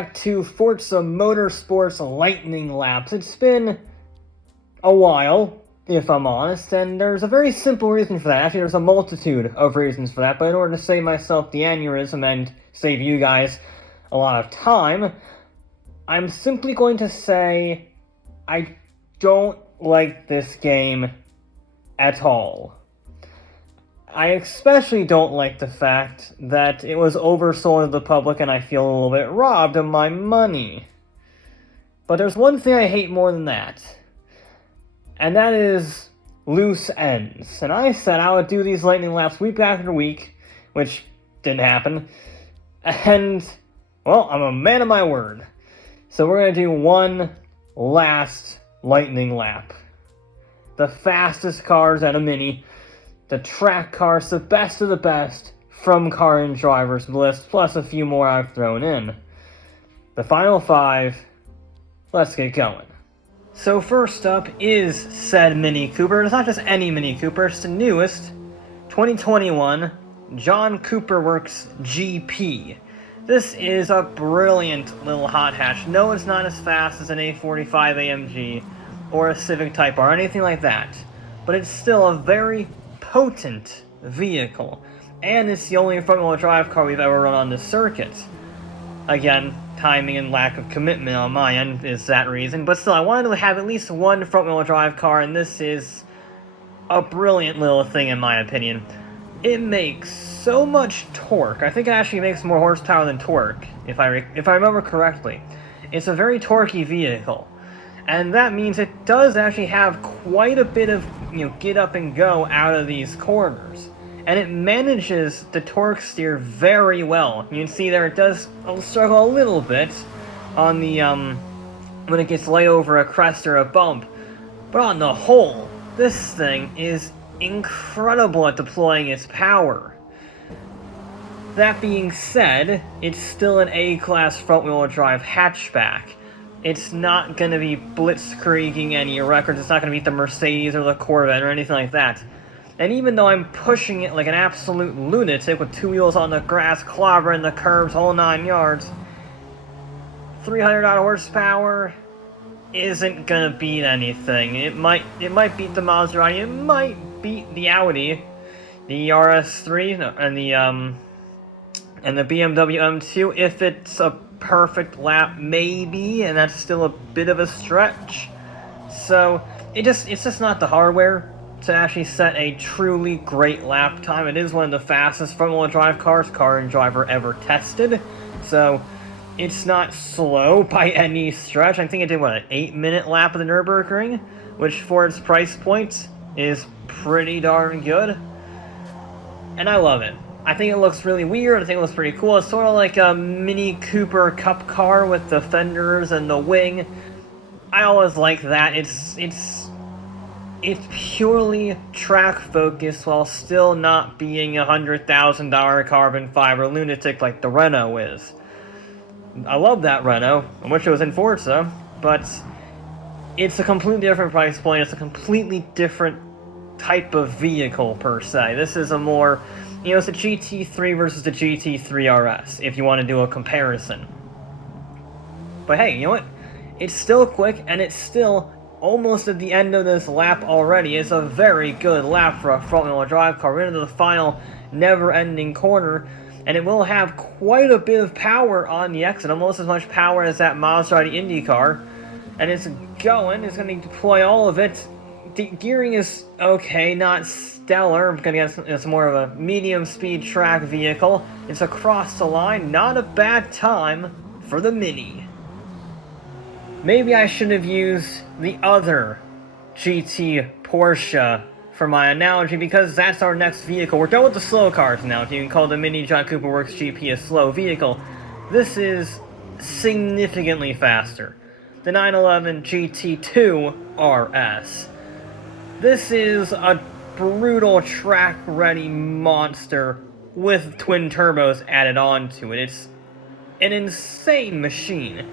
back to Forza Motorsport's lightning laps. It's been a while, if I'm honest, and there's a very simple reason for that. Actually, there's a multitude of reasons for that, but in order to save myself the aneurysm and save you guys a lot of time, I'm simply going to say I don't like this game at all. I especially don't like the fact that it was oversold to the public and I feel a little bit robbed of my money. But there's one thing I hate more than that, and that is loose ends. And I said I would do these lightning laps week after week, which didn't happen, and, well, I'm a man of my word. So we're going to do one last lightning lap. The fastest cars at a Mini, the track cars, the best of the best from Car and Driver's list, plus a few more I've thrown in. The final 5, let's get going. So first up is said Mini Cooper. It's not just any Mini Cooper, it's the newest 2021 John Cooper Works GP. This is a brilliant little hot hatch. No, it's not as fast as an A45 AMG or a Civic Type R or anything like that, but it's still a very potent vehicle, and it's the only front-wheel drive car we've ever run on this circuit. Again, timing and lack of commitment on my end is that reason, but still, I wanted to have at least one front-wheel drive car, and this is a brilliant little thing in my opinion. It makes so much torque. I think it actually makes more horsepower than torque, if I remember correctly. It's a very torquey vehicle, and that means it does actually have quite a bit of, get up and go out of these corners. And it manages the torque steer very well. You can see there it does struggle a little bit on the, when it gets laid over a crest or a bump. But on the whole, this thing is incredible at deploying its power. That being said, it's still an A-class front-wheel drive hatchback. It's not going to be blitzkrieging any records. It's not going to beat the Mercedes or the Corvette or anything like that. And even though I'm pushing it like an absolute lunatic with 2 wheels on the grass, clobbering the curbs, whole 9 yards, 300 odd horsepower isn't going to beat anything. It might beat the Maserati. It might beat the Audi, the RS3, and the BMW M2 if it's a perfect lap, maybe, and that's still a bit of a stretch. So it's just not the hardware to actually set a truly great lap time. It is one of the fastest front-wheel drive cars Car and Driver ever tested, so it's not slow by any stretch. I think it did, an 8-minute lap of the Nürburgring, which for its price point is pretty darn good, and I love it. I think it looks really weird. I think it looks pretty cool. It's sort of like a Mini Cooper Cup car with the fenders and the wing. I always like that. It's purely track focused while still not being a $100,000 carbon fiber lunatic like the Renault is. I love that Renault. I wish it was in Forza, but it's a completely different price point. It's a completely different type of vehicle per se. This is a more, it's a GT3 versus the GT3 RS, if you want to do a comparison. But hey, you know what? It's still quick, and it's still almost at the end of this lap already. It's a very good lap for a front-wheel drive car. We're into the final never-ending corner, and it will have quite a bit of power on the exit, almost as much power as that Maserati Indy car. And it's going to deploy all of it. The gearing is okay, not stellar. I'm going to guess it's more of a medium-speed track vehicle. It's across the line, not a bad time for the Mini. Maybe I should have used the other GT Porsche for my analogy, because that's our next vehicle. We're done with the slow cars now. If you can call the Mini John Cooper Works GP a slow vehicle, this is significantly faster. The 911 GT2 RS. This is a brutal track-ready monster with twin turbos added onto it. It's an insane machine.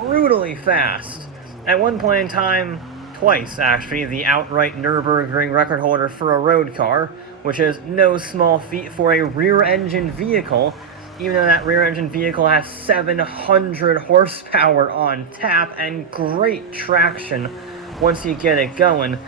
Brutally fast. At one point in time, twice actually, the outright Nürburgring record holder for a road car, which is no small feat for a rear-engine vehicle, even though that rear-engine vehicle has 700 horsepower on tap and great traction once you get it going.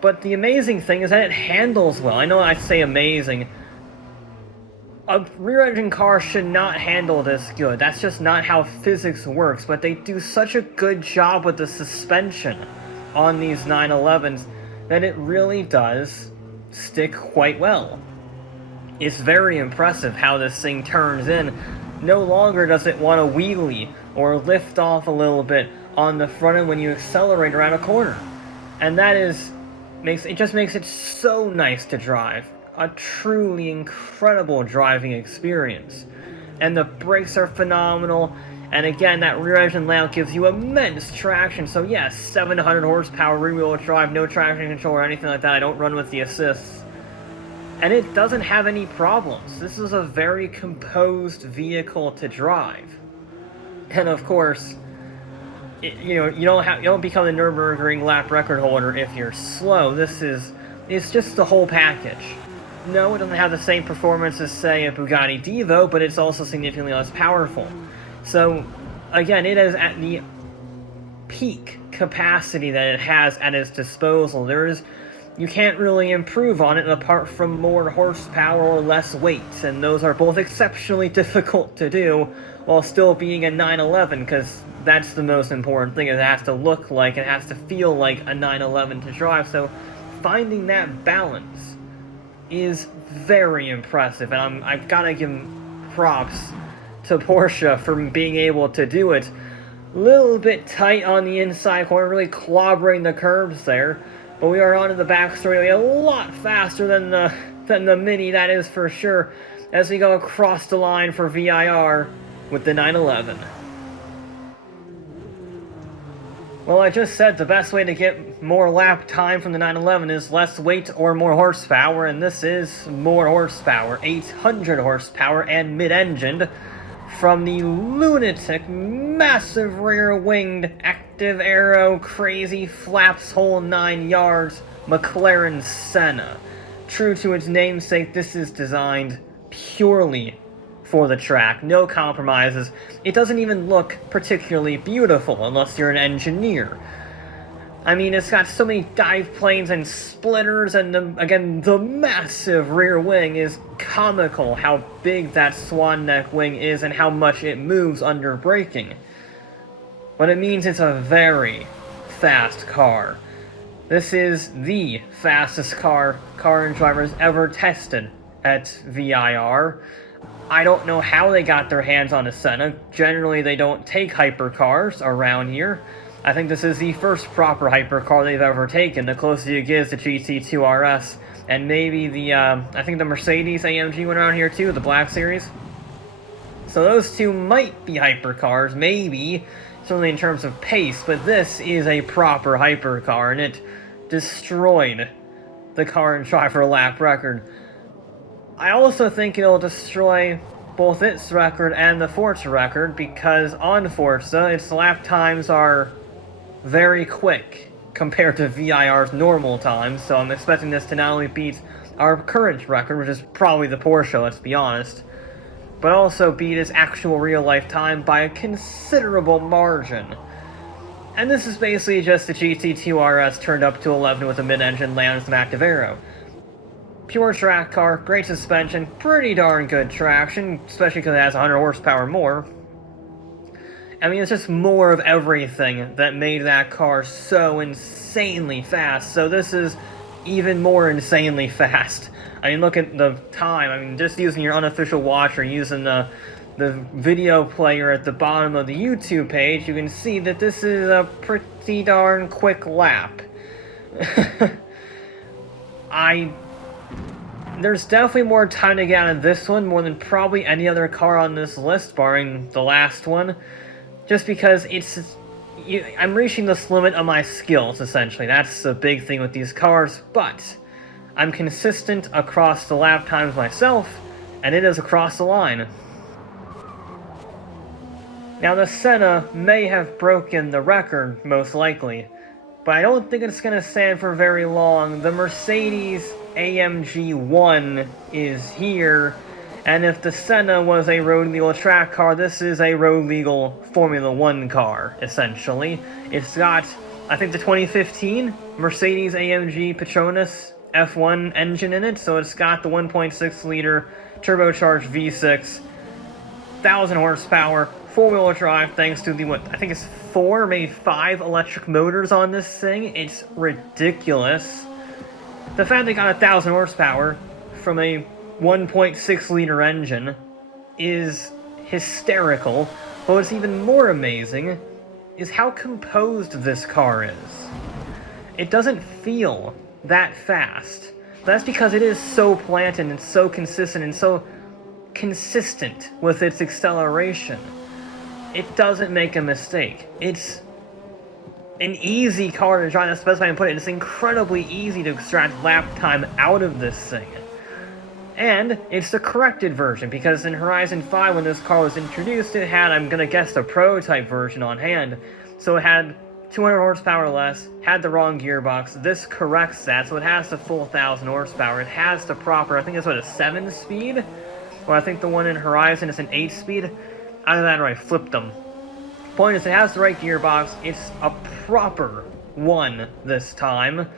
But the amazing thing is that it handles well. I know I say amazing. A rear-engine car should not handle this good. That's just not how physics works, but they do such a good job with the suspension on these 911s that it really does stick quite well. It's very impressive how this thing turns in. No longer does it want to wheelie or lift off a little bit on the front end when you accelerate around a corner. And that just makes it so nice to drive. A truly incredible driving experience. And the brakes are phenomenal. And again, that rear engine layout gives you immense traction. So yes, 700 horsepower rear-wheel drive, no traction control or anything like that. I don't run with the assists. And it doesn't have any problems. This is a very composed vehicle to drive. And of course, you don't become the Nürburgring lap record holder if you're slow. It's just the whole package. No, it doesn't have the same performance as, say, a Bugatti Divo, but it's also significantly less powerful. So, again, it is at the peak capacity that it has at its disposal. You can't really improve on it apart from more horsepower or less weight, and those are both exceptionally difficult to do while still being a 911, because that's the most important thing. It has to look like, it has to feel like a 911 to drive, so finding that balance is very impressive, and I've got to give props to Porsche for being able to do it. A little bit tight on the inside corner, really clobbering the curbs there. But we are onto the backstory a lot faster than the Mini, that is for sure, as we go across the line for VIR with the 911. Well, I just said the best way to get more lap time from the 911 is less weight or more horsepower, and this is more horsepower, 800 horsepower and mid-engined, from the lunatic, massive rear-winged, active aero, crazy flaps whole 9 yards McLaren Senna. True to its namesake, this is designed purely for the track, no compromises. It doesn't even look particularly beautiful unless you're an engineer. I mean, it's got so many dive planes and splitters, and the massive rear wing is comical how big that swan neck wing is and how much it moves under braking. But it means it's a very fast car. This is the fastest car and drivers ever tested at VIR. I don't know how they got their hands on a Senna. Generally, they don't take hypercars around here. I think this is the first proper hypercar they've ever taken. The closest you get is the GT2 RS, and maybe I think the Mercedes-AMG went around here too, the Black Series. So those two might be hypercars, maybe, certainly in terms of pace, but this is a proper hypercar, and it destroyed the car and driver lap record. I also think it'll destroy both its record and the Forza record, because on Forza, its lap times are very quick compared to VIR's normal times, so I'm expecting this to not only beat our current record, which is probably the Porsche, let's be honest, but also beat its actual real-life time by a considerable margin. And this is basically just the GT2 RS turned up to 11 with a mid-engine layout and some active aero. Pure track car, great suspension, pretty darn good traction, especially because it has 100 horsepower more. I mean, it's just more of everything that made that car so insanely fast, so this is even more insanely fast. I mean, look at the time. I mean, just using your unofficial watch or using the video player at the bottom of the YouTube page, you can see that this is a pretty darn quick lap. There's definitely more time to get out of this one, more than probably any other car on this list, barring the last one. Just because I'm reaching this limit of my skills, essentially. That's the big thing with these cars, but I'm consistent across the lap times myself, and it is across the line. Now, the Senna may have broken the record, most likely, but I don't think it's going to stand for very long. The Mercedes-AMG 1 is here, And if the Senna was a road legal track car, this is a road legal Formula 1 car, essentially. It's got, I think, the 2015 Mercedes-AMG Petronas F1 engine in it, so it's got the 1.6 liter turbocharged V6, 1,000 horsepower, four-wheel drive, thanks to the, I think it's 4, maybe 5 electric motors on this thing. It's ridiculous. The fact they got 1,000 horsepower from a 1.6 liter engine is hysterical, but what's even more amazing is how composed this car is. It doesn't feel that fast. That's because it is so planted and so consistent and so consistent with its acceleration. It doesn't make a mistake. It's an easy car to drive, that's the best way to put it. It's incredibly easy to extract lap time out of this thing. And it's the corrected version, because in Horizon 5, when this car was introduced, it had, I'm gonna guess, the prototype version on hand. So it had 200 horsepower less, had the wrong gearbox. This corrects that, so it has the full 1,000 horsepower. It has the proper, I think it's what, a 7-speed? Well, I think the one in Horizon is an 8-speed. Either that or I flipped them. Point is, it has the right gearbox. It's a proper one this time.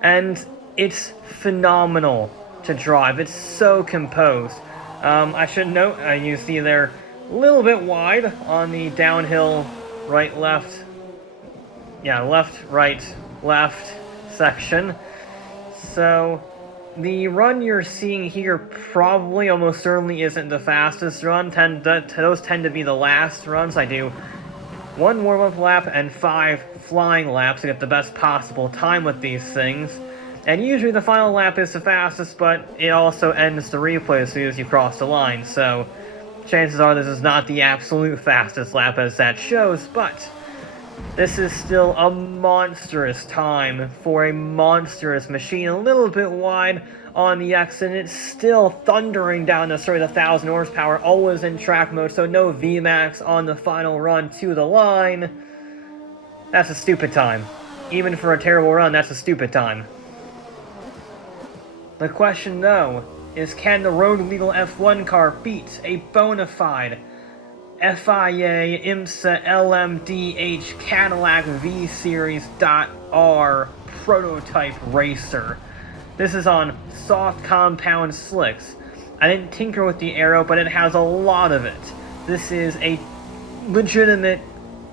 And it's phenomenal to drive. It's so composed. I should note, you see they're a little bit wide on the downhill right, left, left section. So the run you're seeing here probably almost certainly isn't the fastest run. Those tend to be the last runs. I do 1 warm-up lap and 5 flying laps to get the best possible time with these things. And usually the final lap is the fastest, but it also ends the replay as soon as you cross the line, so chances are this is not the absolute fastest lap as that shows, but this is still a monstrous time for a monstrous machine. A little bit wide on the exit, and it's still thundering down the straight 1,000 horsepower, always in track mode, so no VMAX on the final run to the line. That's a stupid time. Even for a terrible run, that's a stupid time. The question, though, is can the road legal F1 car beat a bona fide FIA IMSA LMDH Cadillac V-Series.R prototype racer? This is on soft compound slicks. I didn't tinker with the aero, but it has a lot of it. This is a legitimate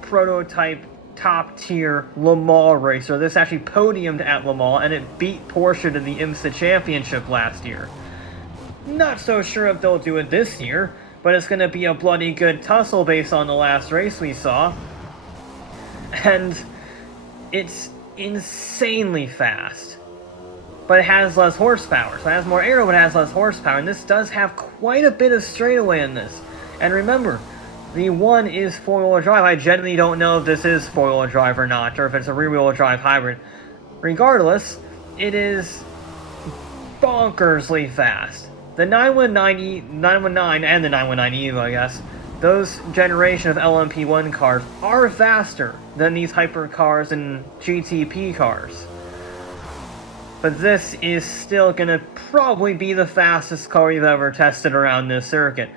prototype top-tier Le Mans racer. This actually podiumed at Le Mans, and it beat Porsche to the IMSA championship last year. Not so sure if they'll do it this year, but it's going to be a bloody good tussle based on the last race we saw. And it's insanely fast. But it has less horsepower. So it has more aero, but it has less horsepower. And this does have quite a bit of straightaway in this. And remember, the one is four-wheel drive. I genuinely don't know if this is four-wheel drive or not, or if it's a rear-wheel drive hybrid. Regardless, it is bonkersly fast. The 919 and the 919 Evo, I guess, those generation of LMP1 cars are faster than these hypercars and GTP cars. But this is still going to probably be the fastest car you've ever tested around this circuit.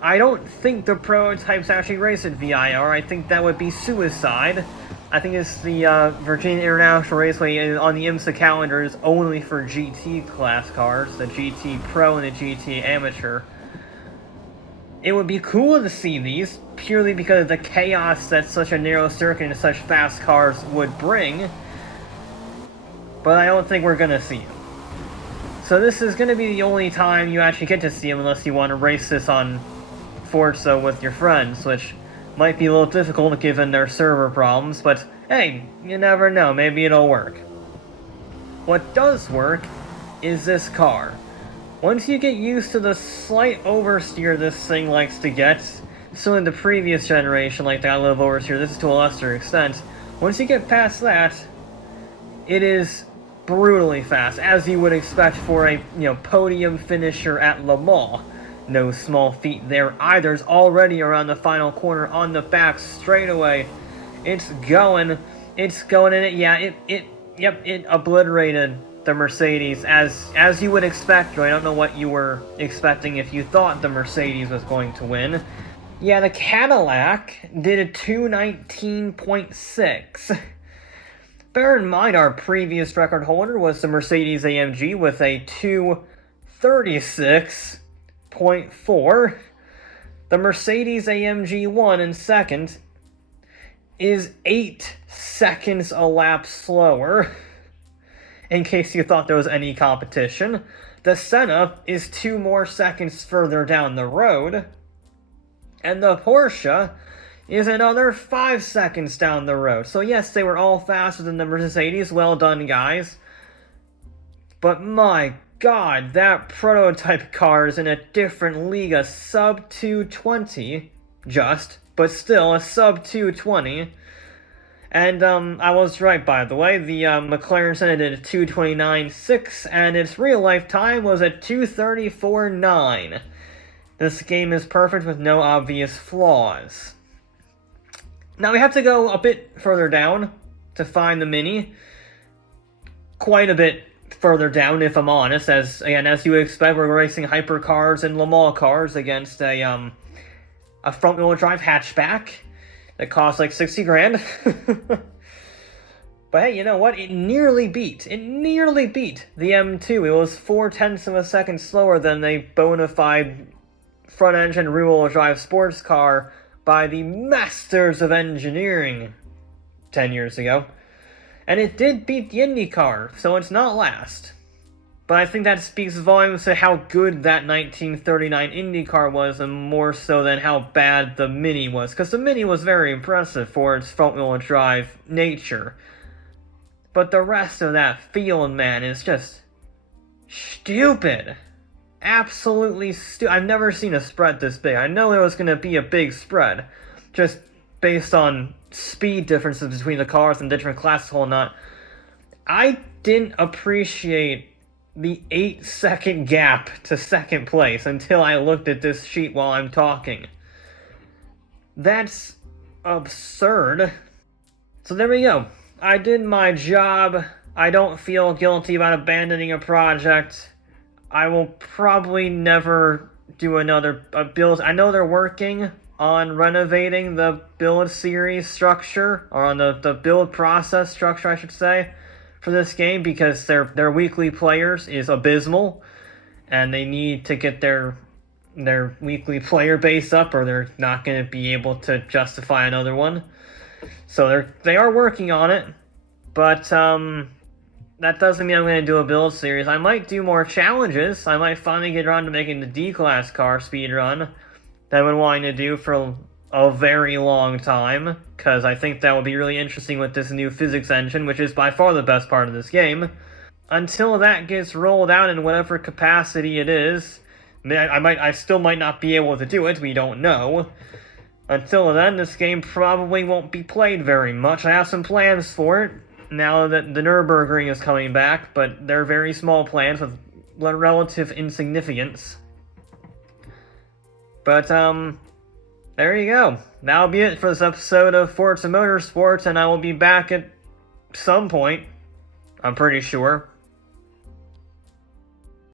I don't think the prototypes actually race at VIR. I think that would be suicide. I think it's the Virginia International Raceway on the IMSA calendar is only for GT class cars, the GT Pro and the GT Amateur. It would be cool to see these, purely because of the chaos that such a narrow circuit and such fast cars would bring. But I don't think we're going to see them. So this is going to be the only time you actually get to see them unless you want to race this on Forza with your friends, which might be a little difficult given their server problems, but hey, you never know, maybe it'll work. What does work is this car. Once you get used to the slight oversteer this thing likes to get, so in the previous generation, like that little oversteer, this is to a lesser extent, once you get past that, it is brutally fast, as you would expect for a podium finisher at Le Mans. No small feat there either. It's already around the final corner on the back straightaway. It's going, and it obliterated the Mercedes, as you would expect. I don't know what you were expecting if you thought the Mercedes was going to win. Yeah, the Cadillac did a 219.6. Bear in mind, our previous record holder was the Mercedes-AMG with a 236.4. The Mercedes-AMG 1 in second is 8 seconds a lap slower, in case you thought there was any competition. The Senna is 2 more seconds further down the road, and the Porsche is another 5 seconds down the road. So yes, they were all faster than the Mercedes. Well done, guys. But my god, that prototype car is in a different league, a sub 220, but still a sub 220. And I was right, by the way. The McLaren Senna did a 229.6, and its real-life time was a 234.9. This game is perfect with no obvious flaws. Now we have to go a bit further down to find the Mini. Quite a bit further down, if I'm honest. As you would expect, we're racing hypercars and Le Mans cars against a front-wheel drive hatchback that costs like 60 grand. But hey, you know what? It nearly beat the M2. It was 0.4 of a second slower than a bona fide front-engine rear-wheel drive sports car by the masters of engineering 10 years ago. And it did beat the IndyCar, so it's not last. But I think that speaks volumes to how good that 1939 IndyCar was, and more so than how bad the Mini was. Because the Mini was very impressive for its front-wheel drive nature. But the rest of that field, man, is just stupid. Absolutely stupid. I've never seen a spread this big. I know there was going to be a big spread, just based on speed differences between the cars and different classes and whatnot. I didn't appreciate the 8-second gap to second place until I looked at this sheet while I'm talking. That's absurd. So there we go. I did my job. I don't feel guilty about abandoning a project. I will probably never do another build. I know they're working on renovating the build series structure, or on the build process structure, I should say, for this game, because their weekly players is abysmal, and they need to get their weekly player base up, or they're not going to be able to justify another one. So they are working on it, but that doesn't mean I'm going to do a build series. I might do more challenges. I might finally get around to making the D-Class car speedrun that I've been wanting to do for a very long time, because I think that will be really interesting with this new physics engine, which is by far the best part of this game. Until that gets rolled out in whatever capacity it is, I still might not be able to do it, we don't know. Until then, this game probably won't be played very much. I have some plans for it, now that the Nürburgring is coming back, but they're very small plans with relative insignificance. But, there you go. That'll be it for this episode of Forza Motorsport, and I will be back at some point, I'm pretty sure.